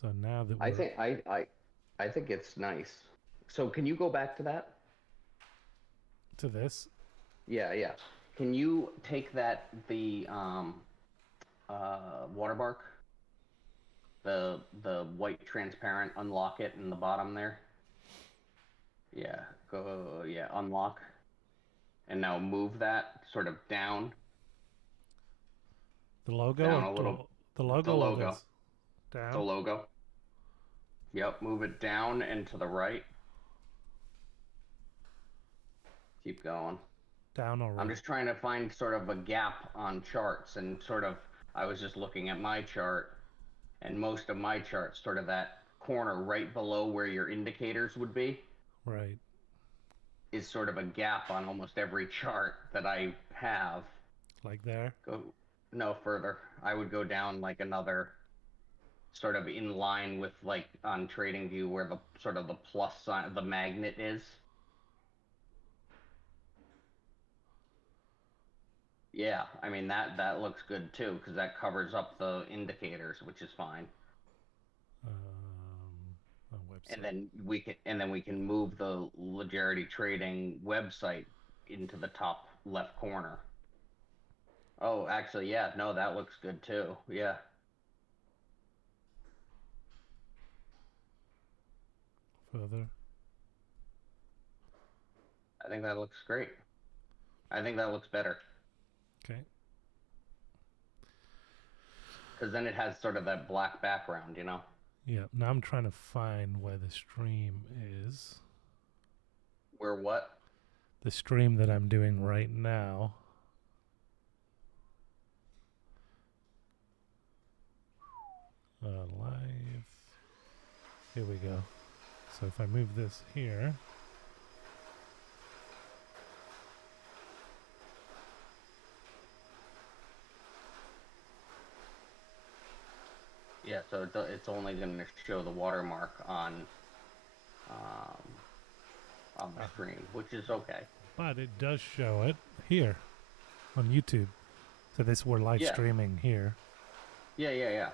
So now that I we're think I think it's nice. So can you go back to that? to this, Yeah, yeah. Can you take that the watermark, the white transparent, unlock it in the bottom there? Yeah, go yeah, unlock. And now move that sort of the logo down or a little, the the logo or logo, this the down, logo. Yep, move it down and to the right. Keep going. down or I'm right. just trying to find sort of a gap on charts and sort of I was just looking at my chart and most of my charts sort of that corner right below where your indicators would be Right. is sort of a gap on almost every chart that I have. Like there. Go no further. I would go down like another sort of in line with like on TradingView where the sort of the plus sign, the magnet is. Yeah, I mean that looks good too because that covers up the indicators, which is fine. A And website. then we can move the Legerity Trading website into the top left corner. Oh, actually, yeah, no, that looks good too. Yeah, Further. I think that looks great. I think that looks better Okay. because then it has sort of that black background, you know? Yeah. Now I'm trying to find where the stream is. Where what? The stream that I'm doing right now. Live. Here we go. So if I move this here, Yeah, so it's only going to show the watermark um, on the uh, screen, which is okay. but it does show it here on YouTube. So this we're live Yeah, streaming here. yeah.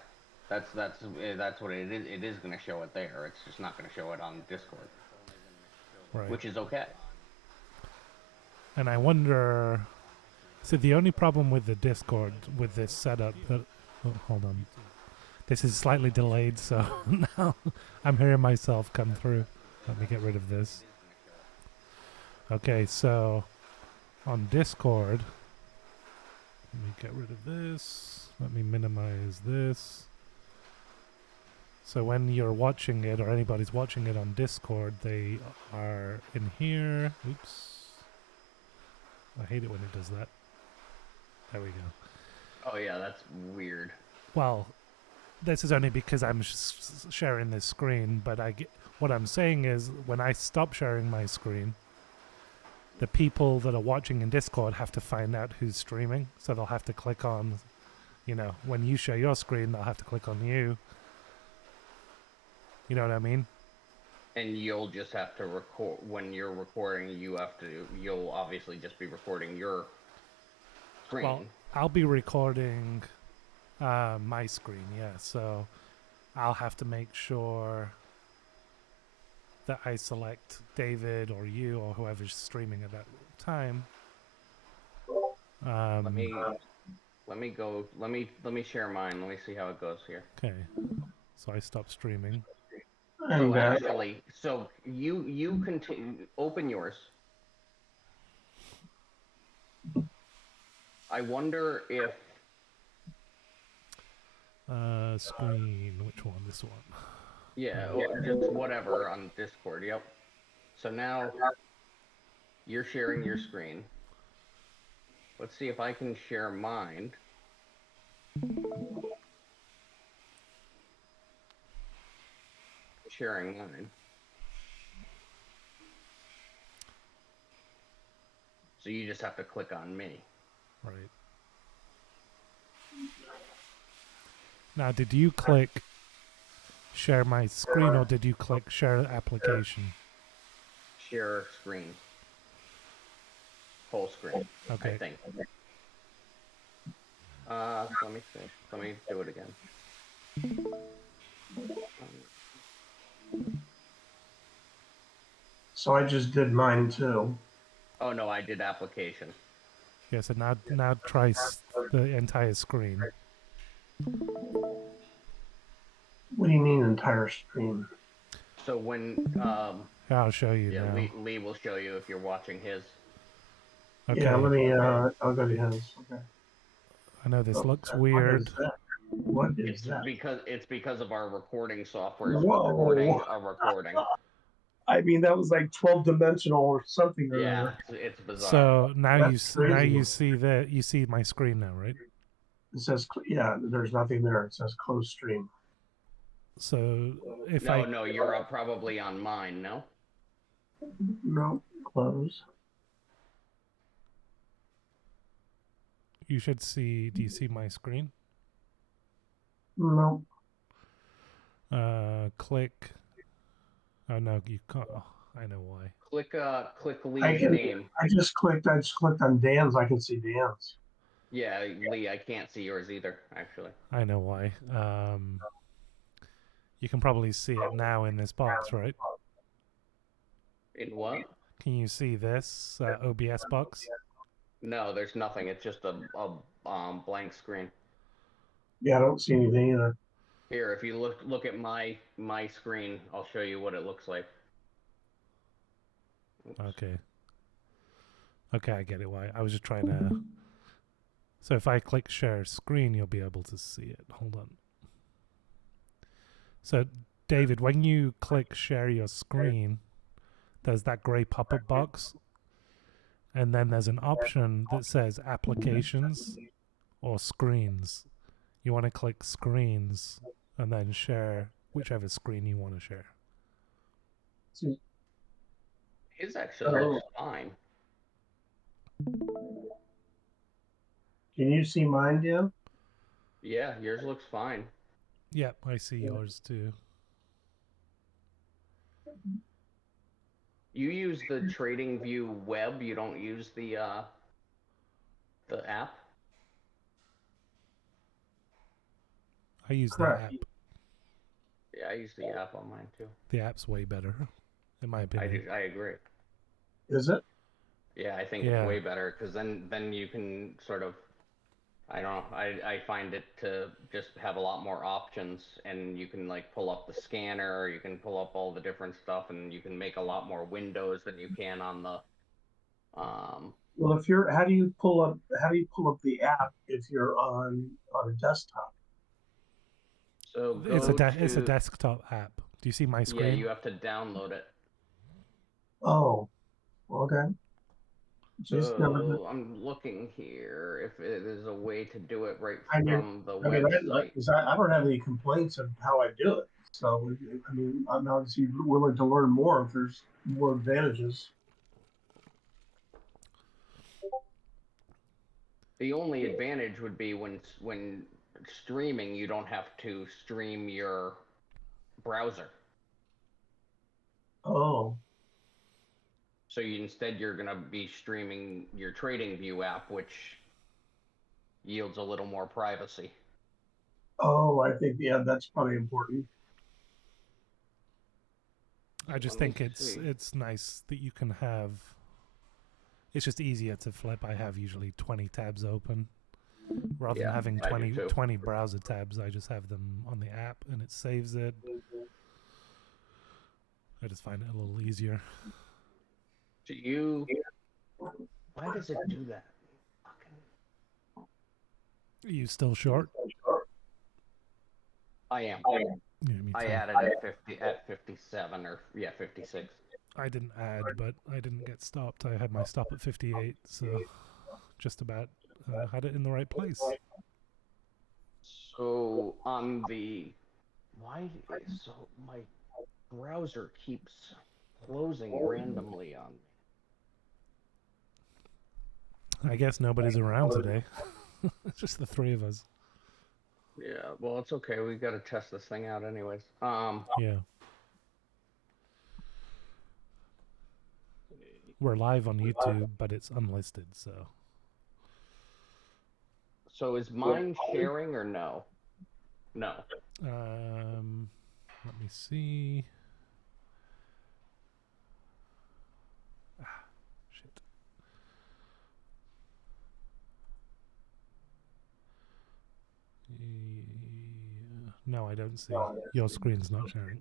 That's what it is. It is going to show it there. It's just not going to show it on Discord, Right. which is okay. And I wonder. So the only problem with the Discord with this setup that hold on. This is slightly delayed, so now I'm hearing myself come through. Let me get rid of this. Okay, so on Discord, let me get rid of this. Let me minimize this. So when you're watching it or anybody's watching it on Discord, they are in here. Oops. I hate it when it does that. There we go. Oh yeah, that's weird. Well, this is only because I'm sharing this screen, but what I'm saying is when I stop sharing my screen, the people that are watching in Discord have to find out who's streaming. So they'll have to click on, when you share your screen, they'll have to click on you. You know what I mean? And you'll just have to record when you're recording. You'll obviously just be recording your Well, screen. I'll be recording my screen, yeah. So I'll have to make sure that I select David or you or whoever's streaming at that time. Let Um, me let me go. Let me share mine. Let me see how it goes here. okay, so I stop streaming. So And actually, so you continue open yours. I wonder if Screen, which one? This one. yeah, just whatever on Discord. Yep. So now you're sharing your screen. Let's see if I can share mine. Sharing mine. So you just have to click on me. Right. Now, did you click share my screen or did you click share application? Share screen. Full screen, I Okay. think. Let me see. Let me do it again. So I just did mine too. Oh no, I did application. Yeah, so now try the entire screen. What do you mean entire screen? So when I'll show you yeah, now. Lee will show you if you're watching his. Okay. Yeah, let me. I'll go to his. Okay. I know this looks What weird. is that? What is It's that? because of our recording software is Whoa. recording a recording. I mean, that was like 12-dimensional or something. Yeah, it's bizarre. So now That's you crazy. you see my screen now, right? It says, yeah, there's nothing there. It says close stream. So if no, you're probably on mine, no? No, close. you should see, do you see my screen? No. Click. Oh no, you can't. Oh, I know why. Click Lee's name. I just clicked on Dan's. I can see Dan's. Yeah, Lee, I can't see yours either, actually. I know why. You can probably see it now in this box, right? In what? Can you see this OBS box? No, there's nothing. It's just a blank screen. Yeah, I don't see anything either. Here, if you look at my screen, I'll show you what it looks like. Oops. Okay. Okay, I get it. Why? I was just trying to. So if I click share screen, you'll be able to see it. Hold on. So, David, when you click share your screen, there's that grey pop-up box, and then there's an option that says applications or screens. You want to click screens and then share whichever screen you want to share. His actually looks fine. Can you see mine, Dan? Yeah, yours looks fine. Yep, I see yours too. You use the TradingView web. You don't use the app. I use the app. Yeah, I use the app on mine too. The app's way better, in my opinion. I agree. Is it? Yeah, I think it's way better because then you can sort of, I don't know, I find it to just have a lot more options, and you can like pull up the scanner, you can pull up all the different stuff, and you can make a lot more windows than you can on the Well, if you're, how do you pull up the app if you're on a desktop? So it's a desktop app. Do you see my screen? Yeah, you have to download it. Oh, okay. So I'm looking here if it is a way to do it right from the website. I don't have any complaints of how I do it. So, I mean, I'm obviously willing to learn more if there's more advantages. The only advantage would be when streaming, you don't have to stream your browser. Oh. So you're going to be streaming your TradingView app, which yields a little more privacy. Oh, I think, yeah, that's probably important. I just think it's nice that you can have. It's just easier to flip. I have usually 20 tabs open. Rather than having 20 browser tabs, I just have them on the app and it saves it. I just find it a little easier. Why does it do that? Are you still short? I am. Yeah, I added at 57 or 56. I didn't add, but I didn't get stopped. I had my stop at 58, so just about had it in the right place. So on the so my browser keeps closing randomly on me. I guess nobody's around today. It's just the three of us. Yeah, well, it's okay. We got to test this thing out anyways. Yeah. We're live on YouTube, but it's unlisted, so. So is mine sharing or no? No. Let me see. No, I don't see. Your screen's not sharing.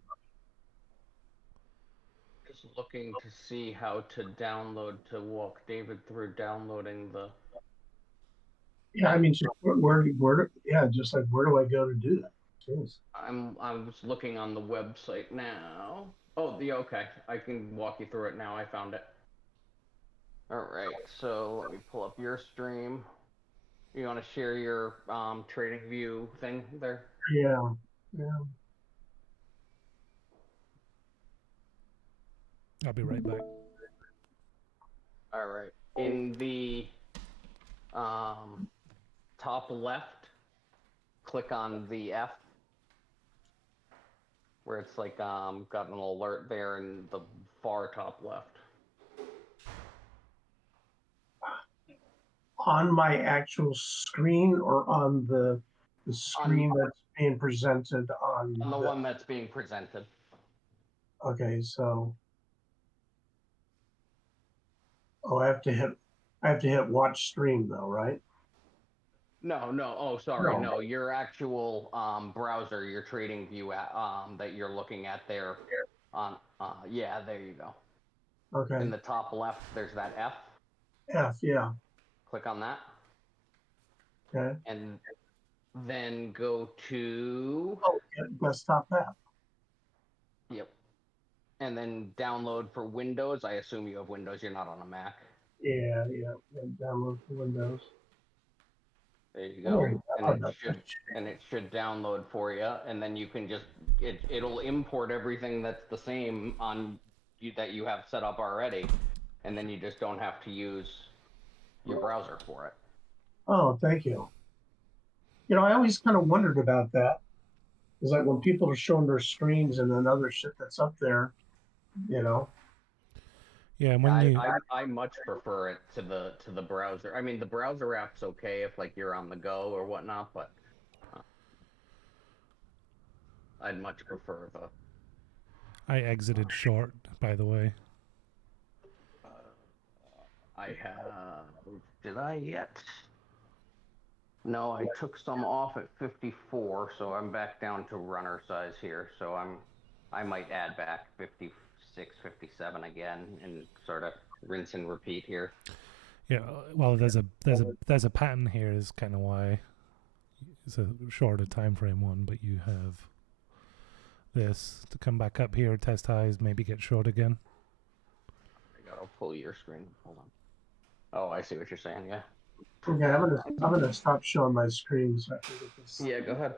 Just looking to see how to download, to walk David through downloading the. Yeah, I mean, so yeah, just like where do I go to do that? Jeez. I was looking on the website now. Oh, okay. I can walk you through it now. I found it. All right, so let me pull up your stream. You want to share your trading view thing there? Yeah, yeah. I'll be right back. All right. In the top left, click on the F, where it's like got an alert there in the far top left. On my actual screen or on the screen that's being presented on the one that's being presented. Okay, so I have to hit watch stream though, right? No. Oh, sorry. No, your actual browser, your trading view that you're looking at there. Yeah, there you go. Okay. In the top left, there's that F. F, yeah. Click on that. Okay. And then go to desktop app. Yep. And then download for Windows. I assume you have Windows. You're not on a Mac. Yeah. Download for Windows. There you go. And it should download for you, and then you can just it'll import everything that's the same on you that you have set up already, and then you just don't have to use your browser for it. Oh, thank you. You know, I always kind of wondered about that. It's like when people are showing their screens and then other shit that's up there, you know. Yeah, when I much prefer it to the browser. I mean, the browser app's okay if like you're on the go or whatnot, but I'd much prefer the. I exited short, by the way. I have. Did I yet? No, I took some off at 54, so I'm back down to runner size here. So I might add back 56, 57 again, and sort of rinse and repeat here. Yeah, well, there's a pattern here. Is kind of why it's a shorter time frame one, but you have this to come back up here, test highs, maybe get short again. I gotta pull your screen. Hold on. Oh, I see what you're saying. Yeah. Okay, I'm gonna stop showing my screen so I can get this. Yeah, go ahead.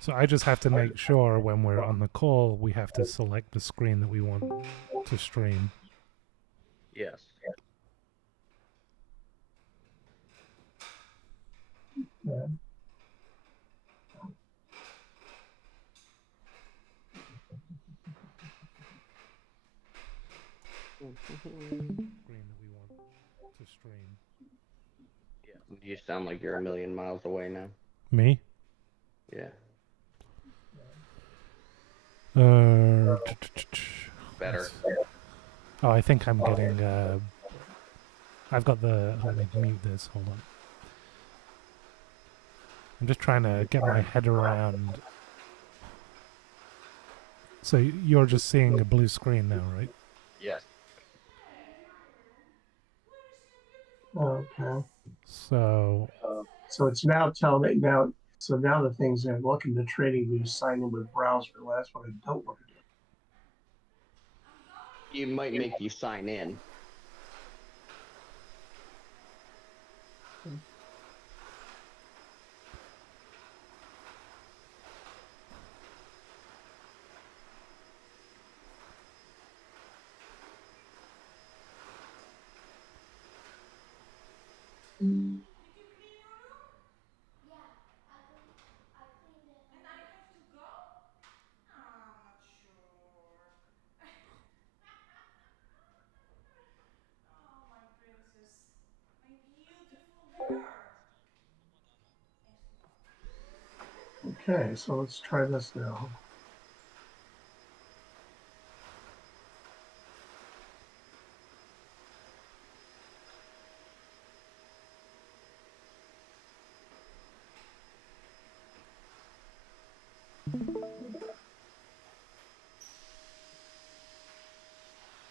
So I just have to make sure when we're on the call, we have to select the screen that we want to stream. Yes. Yeah. Screen that we want to stream. Yeah. You sound like you're a million miles away now. Me? Yeah. Better. Oh, I think I'm getting. I've got the. Let me mute this. Hold on. I'm just trying to get my head around. So you're just seeing a blue screen now, right? Yes. Okay. So it's now telling me now. So now the things that welcome to trading view sign in with browser. Well, that's what I don't want to do. It might make you sign in. Okay, so let's try this now.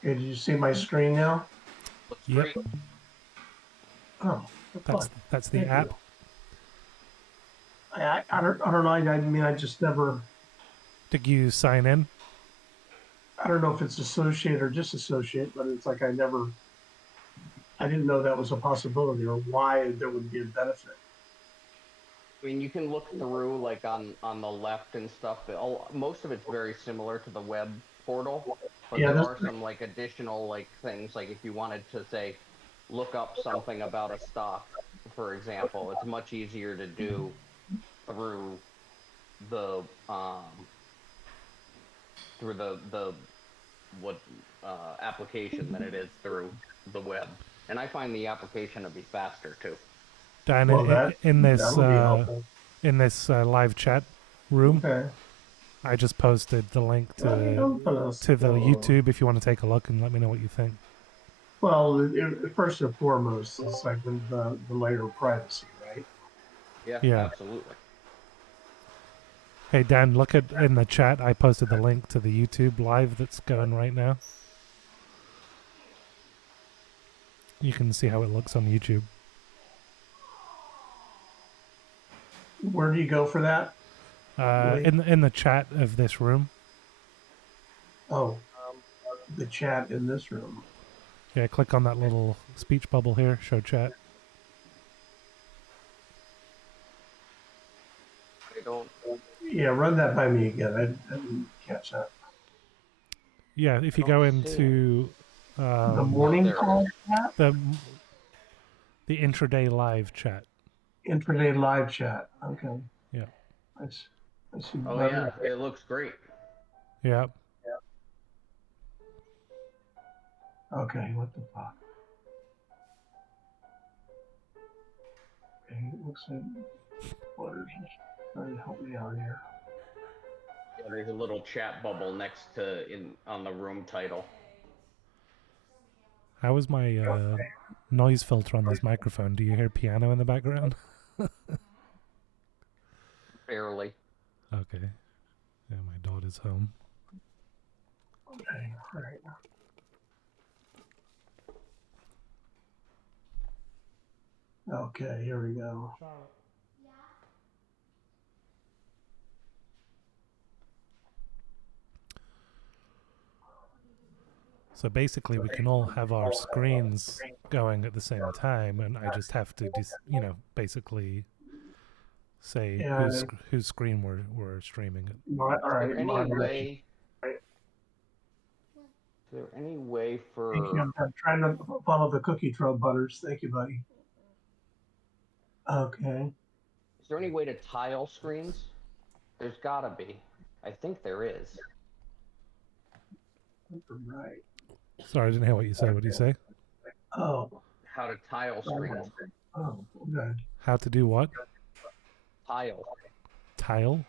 Okay, did you see my screen now? Looks Yep. great. Oh, fun. That's the Thank app. you. I don't know. I mean, I just never. Did you sign in? I don't know if it's associate or disassociate, but it's like I didn't know that was a possibility or why there would be a benefit. I mean, you can look through like on the left and stuff. Most of it's very similar to the web portal, but Yeah, there this. are some like additional like things. Like if you wanted to say, look up something about a stock, for example, it's much easier to do through the the what application than it is through the web. And I find the application to be faster too. Dan, Well, in that this would be helpful. live chat room, Okay. I just posted the link Let me open this. to the YouTube if you want to take a look and let me know what you think. Well, first and foremost, it's like the layer of privacy, right? Yeah, Yeah. absolutely. Hey Dan, look at in the chat. I posted the link to the YouTube live that's going right now. You can see how it looks on YouTube. Where do you go for that? In the chat of this room. Oh, the chat in this room. Yeah, click on that little speech bubble here. Show chat. I don't. Yeah, run that by me again. I didn't catch that. Yeah, if you I go don't see into The morning there it call is. chat, the intraday live chat. intraday live chat. Okay. Yeah. I see. Oh yeah, it looks great. Yeah. Okay, what the fuck? Okay, it looks like what is this? Trying to help me out here. Yeah, there's a little chat bubble next to on the room title. How is my noise filter on this microphone? Do you hear piano in the background? Barely. Okay. Yeah, my daughter's home. Okay, all right. Okay, here we go. So basically, we can all have our screens going at the same time, and I just have to, basically say Yeah. whose screen we're streaming it. All right. Is there any way for? Thank you. I'm trying to follow the cookie trail, Butters. Thank you, buddy. Okay. Is there any way to tile screens? There's gotta be. I think there is. Right. Sorry, I didn't hear what you said. What did you say? Oh. How to tile screens? Oh, okay. How to do what? Tile. Tile?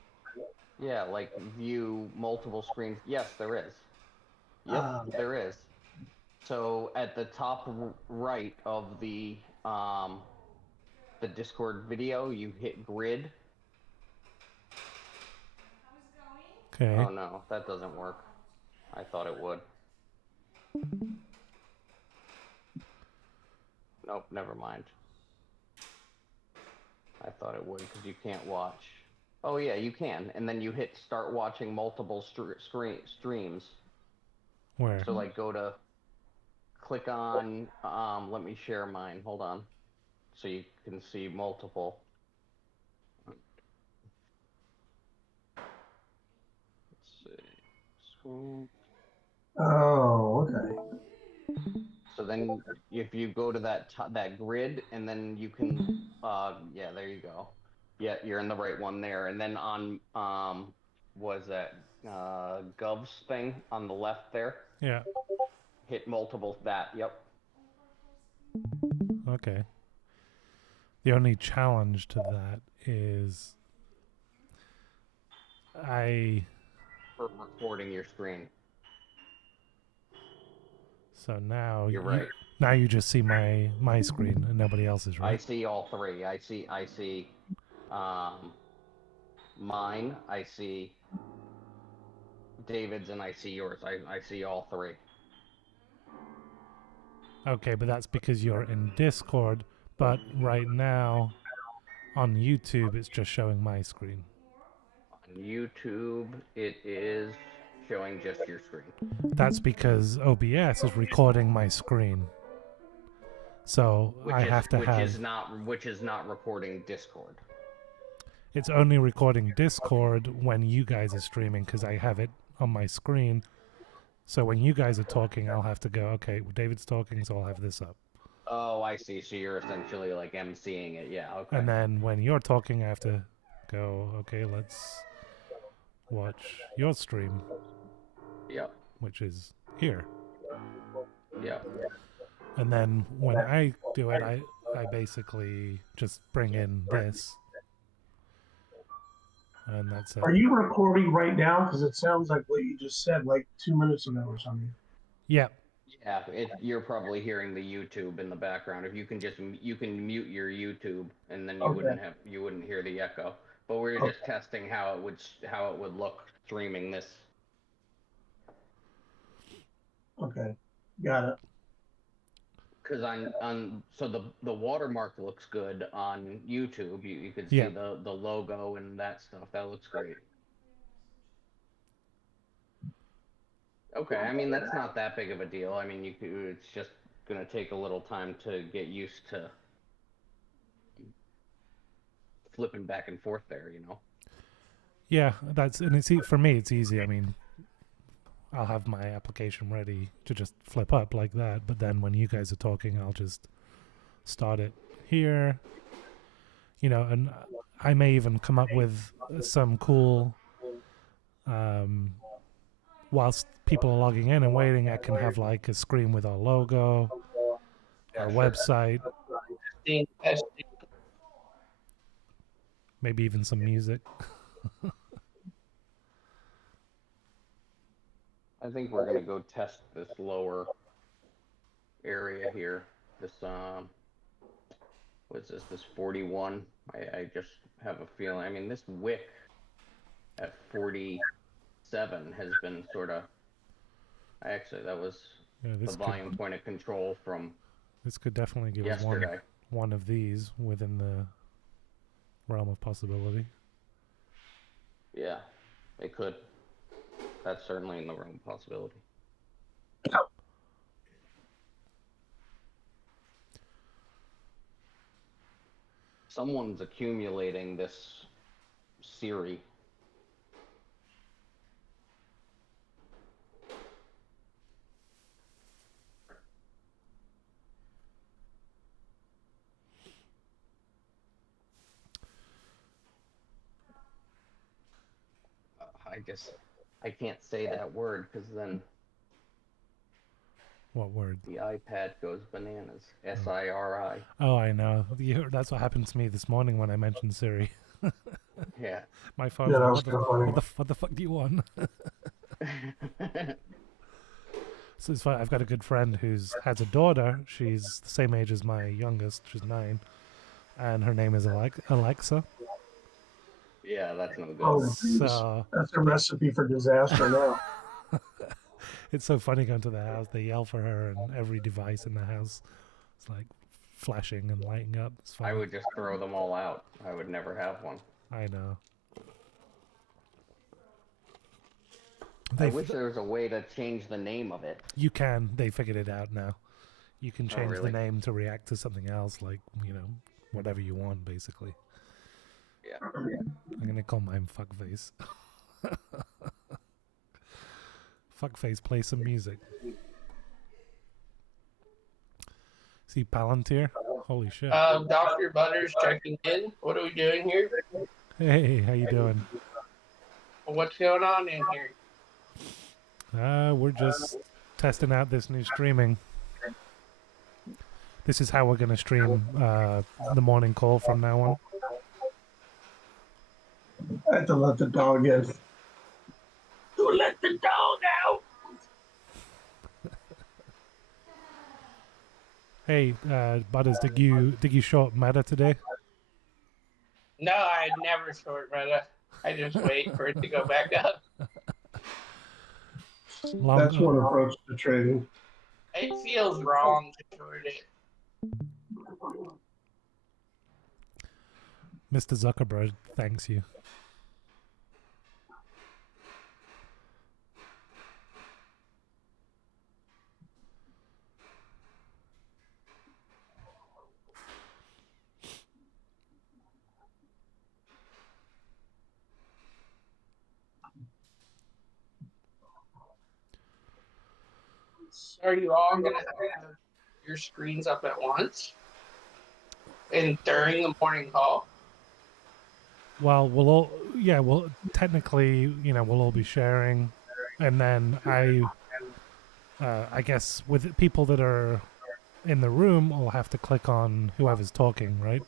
Yeah, like view multiple screens. Yes, there is. Yep, there is. So at the top right of the Discord video, you hit grid. Okay. Oh no, that doesn't work. I thought it would. Nope, never mind. I thought it would because you can't watch. Oh yeah, you can, and then you hit start watching multiple streams. Where? So like click on, let me share mine, hold on. So you can see multiple. Let's see, screen. Oh, okay. So then if you go to that grid and then you can, yeah, there you go. Yeah, you're in the right one there. And then on, what is that, Gov's thing on the left there? Yeah. Hit multiple that, yep. Okay. The only challenge to that is For recording your screen. So now You're right. Now you just see my screen and nobody else's, right? I see all three. I see mine, I see David's, and I see yours. I see all three. Okay, but that's because you're in Discord. But right now, on YouTube, it's just showing my screen. On YouTube, it is showing just your screen. That's because OBS is recording my screen. So I have to have... Which is not recording Discord. It's only recording Discord when you guys are streaming because I have it on my screen. So when you guys are talking, I'll have to go, okay, David's talking, so I'll have this up. Oh, I see. So you're essentially like emceeing it. Yeah, okay. And then when you're talking, I have to go, okay, let's watch your stream. Yep. Which is here. Yep. And then when I do it, I basically just bring in this. And that's it. Are you recording right now? Because it sounds like what you just said, like 2 minutes ago or something. Yeah. Yeah, you're probably hearing the YouTube in the background. If you can mute your YouTube, and then you wouldn't hear the echo. But we're just testing how it would look streaming this. Okay, got it. Because so the watermark looks good on YouTube. You could see the logo and that stuff. That looks great. Okay, I mean that's not that big of a deal. I mean it's just gonna take a little time to get used to flipping back and forth there, you know. Yeah, for me it's easy. I mean, I'll have my application ready to just flip up like that, but then when you guys are talking, I'll just start it here, you know, and I may even come up with some cool, whilst people are logging in and waiting, I can have like a screen with our logo, our website, maybe even some music. I think we're gonna go test this lower area here. This what's this? This 41. I just have a feeling. I mean, this wick at 47 has been sort of. Actually, that was the volume point of control from. This could definitely give us one of these within the realm of possibility. Yeah, it could. That's certainly in the realm of possibility. Someone's accumulating this Siri. I can't say that word because then. What word? The iPad goes bananas. SIRI. Oh, I know. That's what happened to me this morning when I mentioned Siri. Yeah. My phone. Yeah, what the fuck do you want? So it's fine. I've got a good friend who's has a daughter. She's the same age as my youngest. She's 9, and her name is Alexa. Yeah, that's no good. Oh, so, that's a recipe for disaster now. It's so funny going to the house. They yell for her, and every device in the house is like flashing and lighting up. It's funny. I would just throw them all out. I would never have one. I know. I wish there was a way to change the name of it. You can. They figured it out now. You can change the name to react to something else, like, you know, whatever you want, basically. Yeah. I'm going to call mine Fuckface. Fuckface, play some music. See Palantir? Holy shit. Dr. Butters checking in. What are we doing here? Hey, how you doing? What's going on in here? We're just testing out this new streaming. This is how we're going to stream the morning call from now on. I have to let the dog in. To let the dog out! Hey, Butters, did you show up meta today? No, I never short meta. I just wait for it to go back up. That's one approach to trading. It feels wrong to short it. Mr. Zuckerberg thanks you. Are you all gonna have your screens up at once and during the morning call? Well, well, technically, we'll all be sharing, and then I guess with people that are in the room, I'll have to click on whoever's talking, right?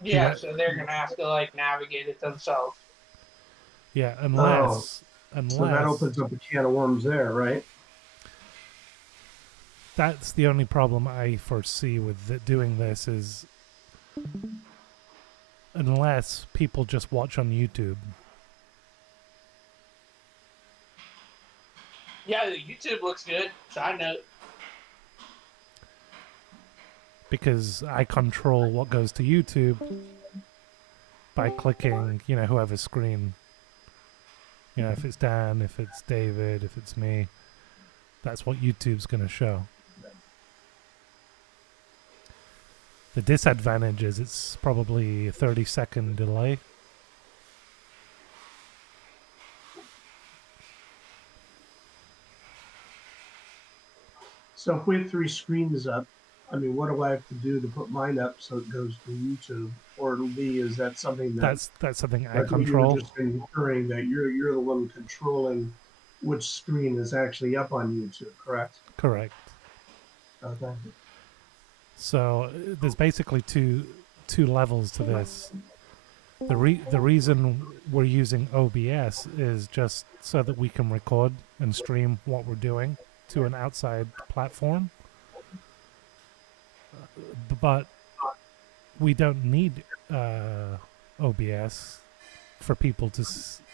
Yeah, so they're gonna have to like navigate it themselves. Yeah, unless so that opens up a can of worms there, right? That's the only problem I foresee with doing this is unless people just watch on YouTube. Yeah, the YouTube looks good. Side note. Because I control what goes to YouTube by clicking, whoever's screen. If it's Dan, if it's David, if it's me, that's what YouTube's going to show. The disadvantage is it's probably a 30-second delay. So if we have 3 screens up, I mean, what do I have to do to put mine up so it goes to YouTube? Or it'll be, is that something that's something I control? You're just inferring that you're the one controlling which screen is actually up on YouTube, correct? Correct. Okay. So there's basically two levels to this. The reason we're using OBS is just so that we can record and stream what we're doing to an outside platform. But we don't need OBS for people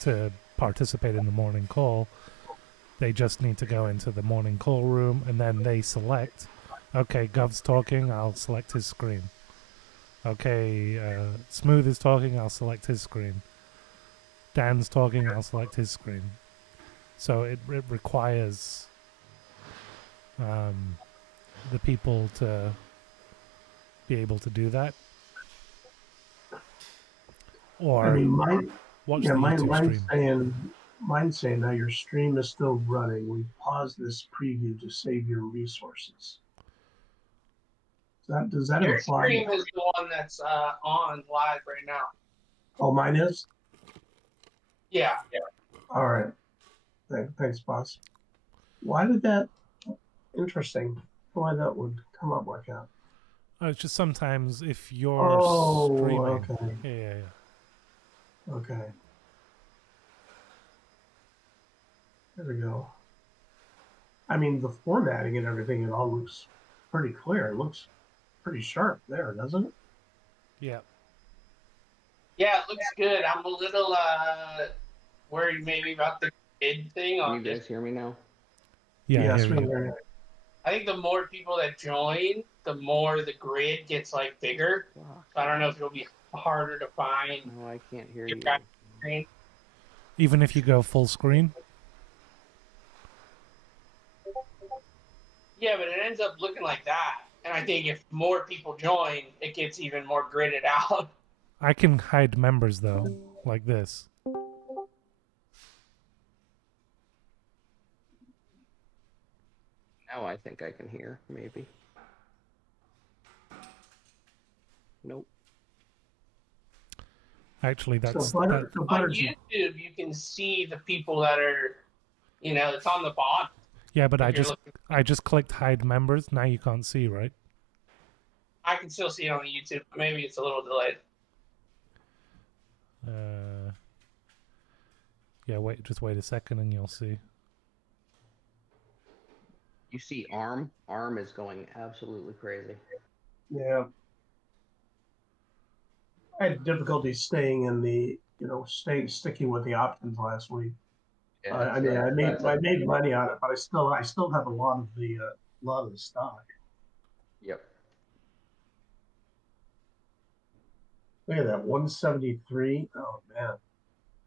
to participate in the morning call. They just need to go into the morning call room and then they select, okay, Gov's talking, I'll select his screen. Okay, Smooth is talking, I'll select his screen. Dan's talking, I'll select his screen. So it requires the people to be able to do that. Or I mean, watch the YouTube stream. Mine's saying now your stream is still running. We paused this preview to save your resources. Does that your imply? Your stream is the one that's on live right now. Oh, mine is? Yeah. All right. Thanks, boss. Why did that? Interesting. Why that would come up like that? Oh, it's just sometimes if you're streaming. Okay. Yeah. Okay. There we go. I mean, the formatting and everything, it all looks pretty clear. It looks pretty sharp there, doesn't it? Yeah. Yeah, it looks good. I'm a little worried maybe about the grid thing. Can you guys hear me now? Yeah, yes, I think the more people that join, the more the grid gets like bigger. So I don't know if it'll be harder to find. No, I can't hear you. Screen. Even if you go full screen? Yeah, but it ends up looking like that. And I think if more people join, it gets even more gridded out. I can hide members, though, like this. Now I think I can hear, maybe. Nope. Actually, that's... On YouTube, you can see the people that are, it's on the bottom. Yeah, but I just clicked hide members. Now you can't see, right? I can still see it on the YouTube. Maybe it's a little delayed. Yeah, just wait a second and you'll see. You see ARM? ARM is going absolutely crazy. Yeah. I had difficulty staying in the, sticking with the options last week. Yeah, I mean, that's I a made money on it, but I still have a lot of the stock. yep. Look at that, 173. Oh man,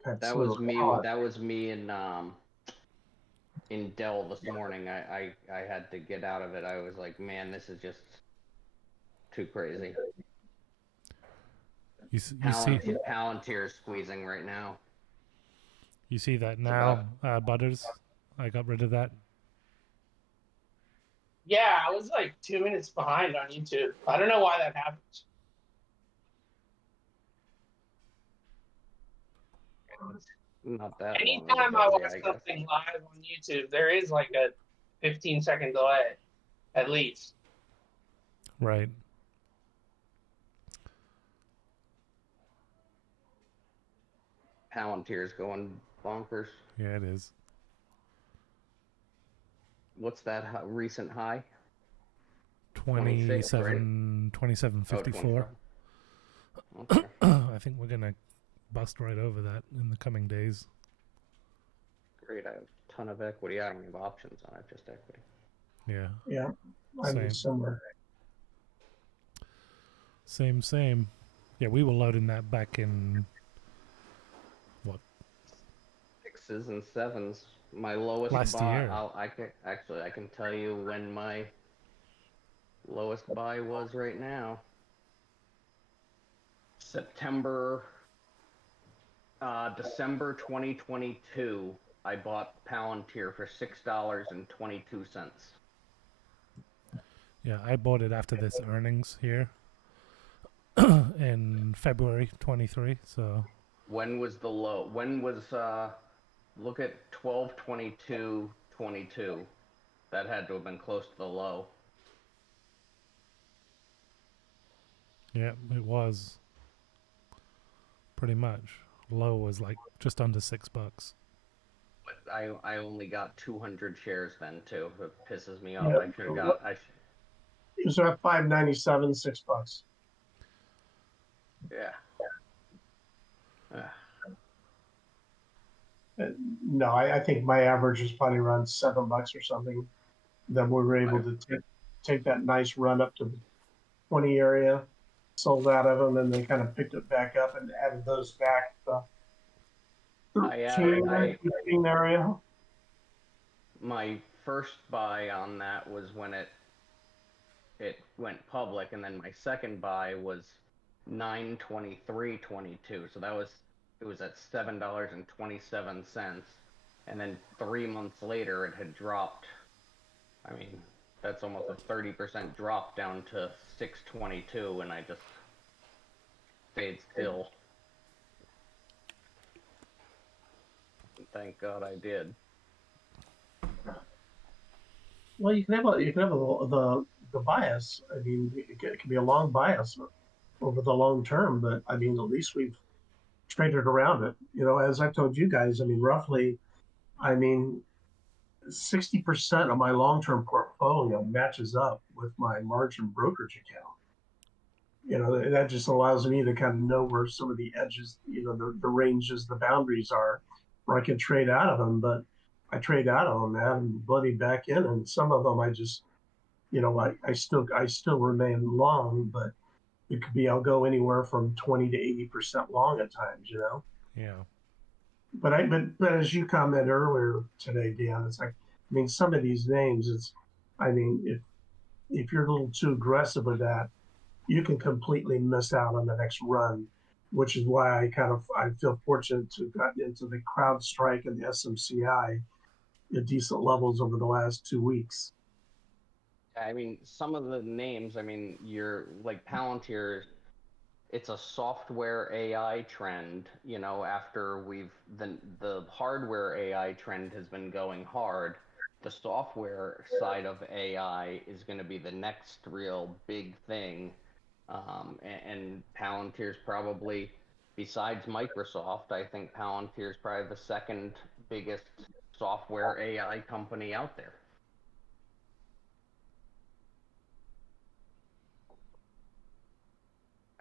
that's That a was little me. hot. That was me in Dell this morning. I had to get out of it. I was like, man, this is just too crazy. You see Palantir is squeezing right now. that It's now, about Butters. I got rid of that. Yeah, I was like 2 minutes behind on YouTube. I don't know why that happens. not that long of a Anytime I delay, watch I guess. something live on YouTube, there is like a 15-second delay, at least. Right. Palantir's going bonkers. Yeah, it is. What's that recent high? 27, right? 27.54. Oh, okay. I think we're gonna bust right over that in the coming days. Great. I have a ton of equity. I don't have options on it, just equity. Yeah. Yeah, I'm Same. similar. Same. Yeah, we were loading that back in what? 6s and 7s. My lowest Last buy. year. I can tell you when my lowest buy was right now. December 2022. I bought Palantir for $6.22. Yeah, I bought it after this earnings here in February 23. So When was the low? When was look at 12/22/22. That had to have been close to the low. yeah, it was pretty much. Low was like just under $6. But I only got 200 shares then too. It pisses me off. Yeah, I should have got. It was at 597, $6. Yeah. No, I think my average was probably around $7 or something. Then we were able to take that nice run up to the 20 area, sold out of them, and they kind of picked it back up and added those back to the 13 area. My first buy on that was when it went public, and then my second buy was 9/23/22. So it was at $7.27, and then 3 months later it had dropped. I mean, that's almost a 30% drop down to 6/22, and I just stayed still. Thank God I did. Well, you can have the bias. I mean, it can be a long bias over the long term, but I mean, at least we've traded around it. You know, as I've told you guys, I mean, roughly, I mean, 60% of my long-term portfolio matches up with my margin brokerage account. You know, that just allows me to kind of know where some of the edges, you know, the ranges, the boundaries are, where I can trade out of them. But I trade out of them, man, and bloody back in, and some of them I just, you know, I still remain long, but it could be I'll go anywhere from 20 to 80% long at times, you know. yeah, But as you commented earlier today, Dan, it's like, I mean, some of these names, I mean, if you're a little too aggressive with that, you can completely miss out on the next run, which is why I feel fortunate to have gotten into the CrowdStrike and the SMCI at decent levels over the last 2 weeks. I mean, some of the names, I mean, you're like Palantir, it's a software AI trend, you know, after the hardware AI trend has been going hard. The software side of AI is going to be the next real big thing. And Palantir's probably, besides Microsoft, I think Palantir's probably the second biggest software AI company out there.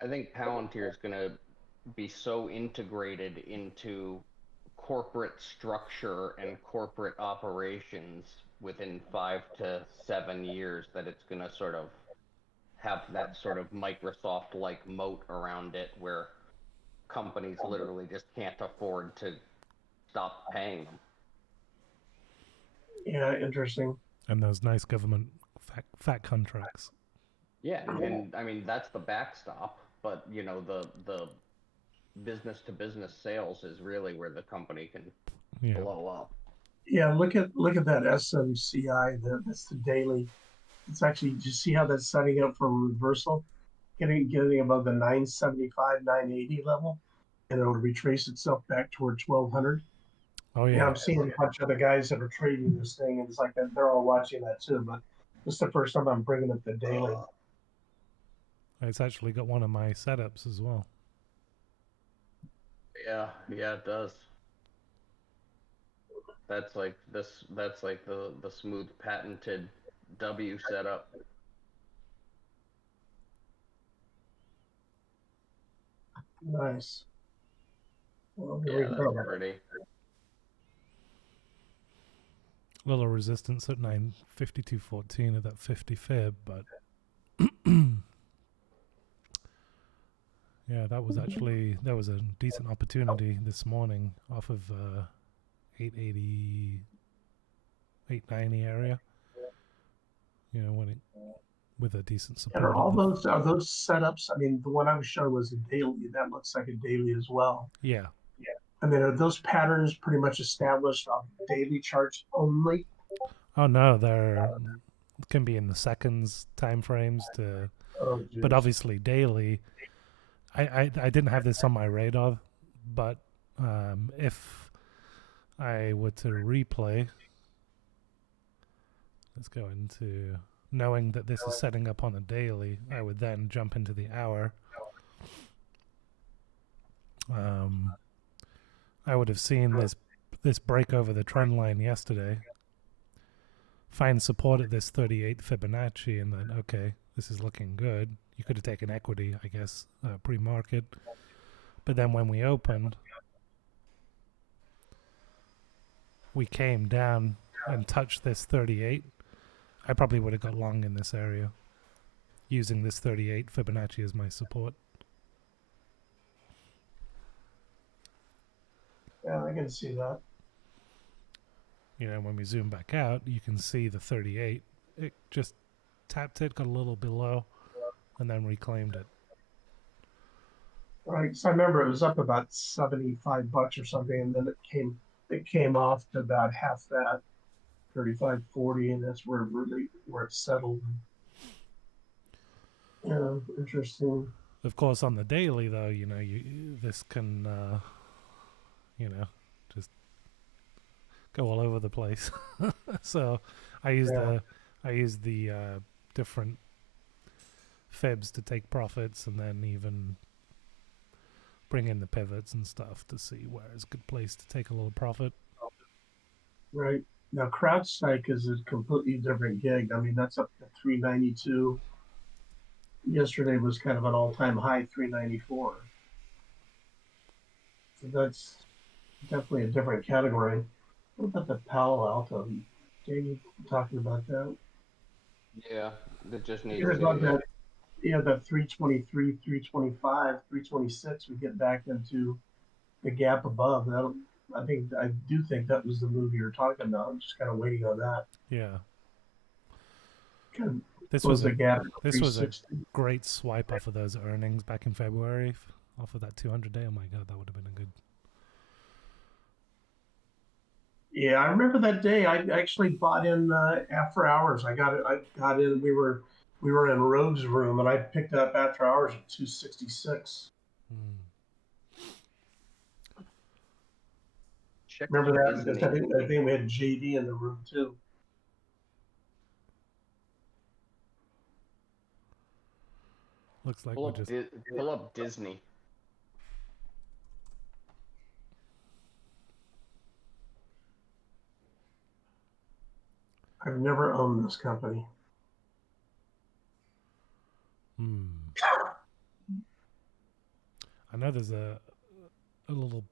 I think Palantir is going to be so integrated into corporate structure and corporate operations within 5 to 7 years that it's going to sort of have that sort of Microsoft-like moat around it where companies literally just can't afford to stop paying them. Yeah, interesting. And those nice government fat contracts. Yeah, and I mean that's the backstop, but you know the business to business sales is really where the company can blow up. Yeah, look at that SMCI. That's the daily. It's actually, do you see how that's setting up for reversal? Getting above the 975, 980 level, and it'll retrace itself back toward 1200. Oh yeah. Yeah, I'm seeing a bunch of the guys that are trading this thing, and it's like they're all watching that too. But this is the first time I'm bringing up the daily. It's actually got one of my setups as well. Yeah, it does. That's like this. That's like the smooth patented W setup. Nice. Well, yeah, that's pretty. Little resistance at 952.14 at that 50 fib, but yeah, that was a decent opportunity this morning off of 880, 890 area. You know, when it with a decent support. And are those setups? I mean, the one I was showing was a daily. That looks like a daily as well. Yeah. I mean, are those patterns pretty much established on daily charts only? Oh no, they're can be in the seconds time frames to, but obviously daily. I didn't have this on my radar, but if I were to replay, let's go into knowing that this is setting up on a daily, I would then jump into the hour. I would have seen this break over the trend line yesterday, find support at this 38 Fibonacci, and then, okay, this is looking good. You could have taken equity, I guess, pre-market. But then when we opened, we came down and touched this 38. I probably would have got long in this area, using this 38 Fibonacci as my support. Yeah, I can see that. You know, when we zoom back out, you can see the 38. It just tapped it, got a little below, and then reclaimed it. Right. So I remember it was up about $75 or something, and then it came off to about half that, 35.40, and that's where it settled. Yeah, interesting. Of course, on the daily, though, you know, this can, just go all over the place. So I use the different fibs to take profits, and then even bring in the pivots and stuff to see where is a good place to take a little profit. Right. Now CrowdStrike is a completely different gig. I mean, that's up to 392. Yesterday was kind of an all-time high, 394. So that's definitely a different category. What about the Palo Alto? Jamie talking about that? Yeah, that just needs to that. Yeah, that 323, 325, 326. We get back into the gap above. I do think that was the move you were talking about. I'm just kind of waiting on that. Yeah. This was a gap. This was a great swipe off of those earnings back in February, off of that 200-day. Oh my God, that would have been a good. Yeah, I remember that day. I actually bought in after hours. I got in. We were in Rogue's room, and I picked up after hours at 266. Remember that? I think we had JD in the room too. Looks like pull up Disney. I've never owned this company. I know there's a little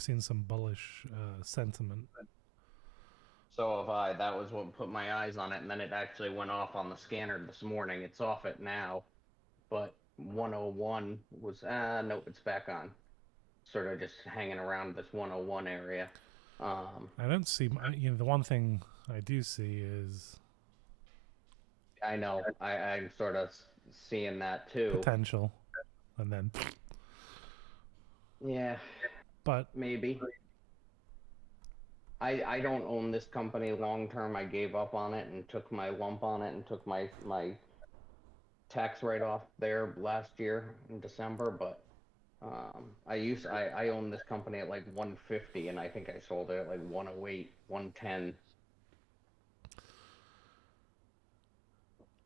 I've seen some bullish sentiment. So have I. That was what put my eyes on it, and then it actually went off on the scanner this morning. It's off it now, but 101 was nope, it's back on. Sort of just hanging around this 101 area. I don't see. The one thing I do see is. I know. I'm sort of seeing that too. Potential, and then. Yeah. But maybe. I don't own this company long term. I gave up on it and took my lump on it and took my tax write off there last year in December, but I owned this company at like 150 and I think I sold it at like 108, 110.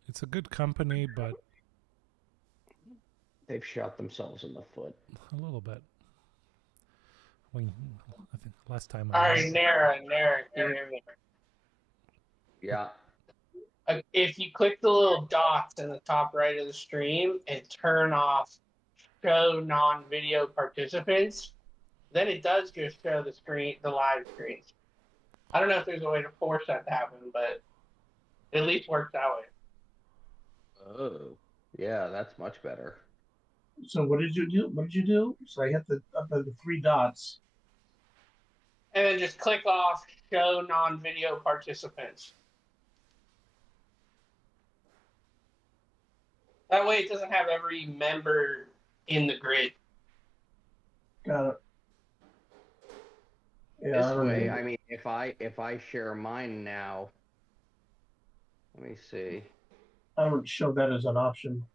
It's a good company, but they've shot themselves in the foot a little bit. I think last time. All right, Nara, can you hear me? Yeah. If you click the little dots in the top right of the stream and turn off show non-video participants, then it does just show the live screens. I don't know if there's a way to force that to happen, but it at least works that way. Oh, yeah, that's much better. So what did you do? What did you do? So I hit the 3 dots. And then just click off show non-video participants. That way it doesn't have every member in the grid. Got it. Yeah, this way, I mean, if I share mine now, let me see. I don't show that as an option.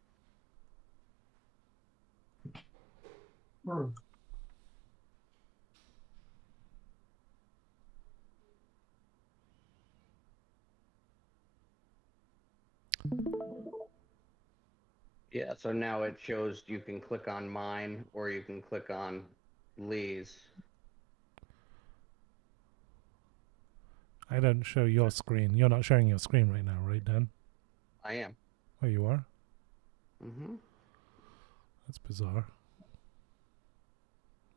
Yeah, so now it shows you can click on mine or you can click on Lee's. I don't show your screen. You're not showing your screen right now, right, Dan? I am. Oh, you are? Mm-hmm. That's bizarre.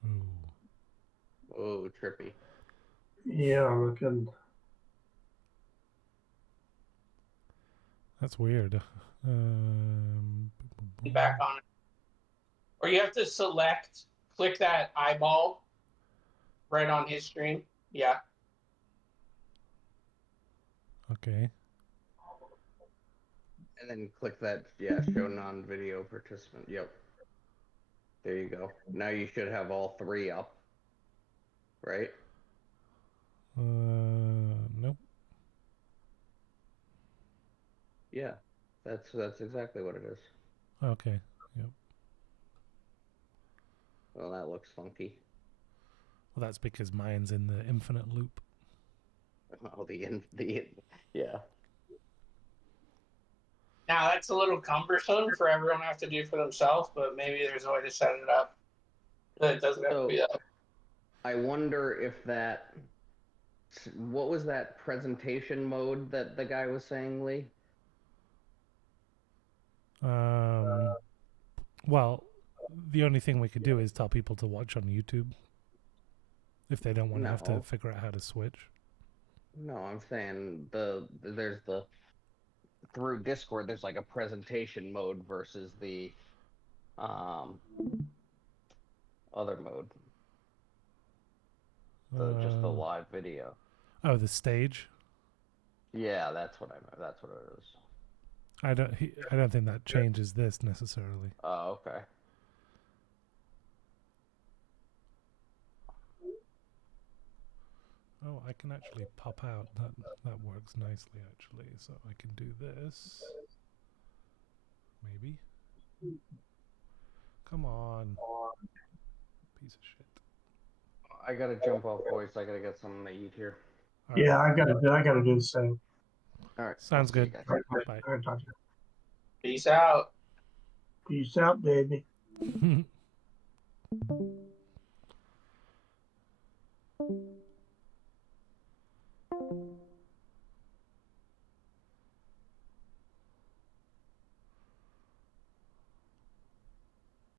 Ooh. Oh, trippy. Yeah, I'm looking. That's weird. Back on it. Or you have to click that eyeball right on his screen. Yeah. Okay. And then click that, show non-video participant. Yep. There you go. Now you should have all 3 up. Right? Nope. Yeah. That's exactly what it is. Okay. Yep. Well, that looks funky. Well, that's because mine's in the infinite loop. Oh, yeah. Now that's a little cumbersome for everyone to have to do for themselves, but maybe there's a way to set it up that it doesn't have to be up. I wonder if what was that presentation mode that the guy was saying, Lee? Well, the only thing we could do is tell people to watch on YouTube if they don't want to have to figure out how to switch. No, I'm saying through Discord there's like a presentation mode versus the other mode. Just the live video. Oh, the stage? Yeah, that's what it is. I don't think that changes this necessarily. Oh, okay. Oh, I can actually pop out. That works nicely, actually. So I can do this. Maybe. Come on. Piece of shit. I gotta jump off, boys. I gotta get something to eat here. Yeah, I gotta do the same. All right. Sounds good. Bye. Peace out. Peace out, baby.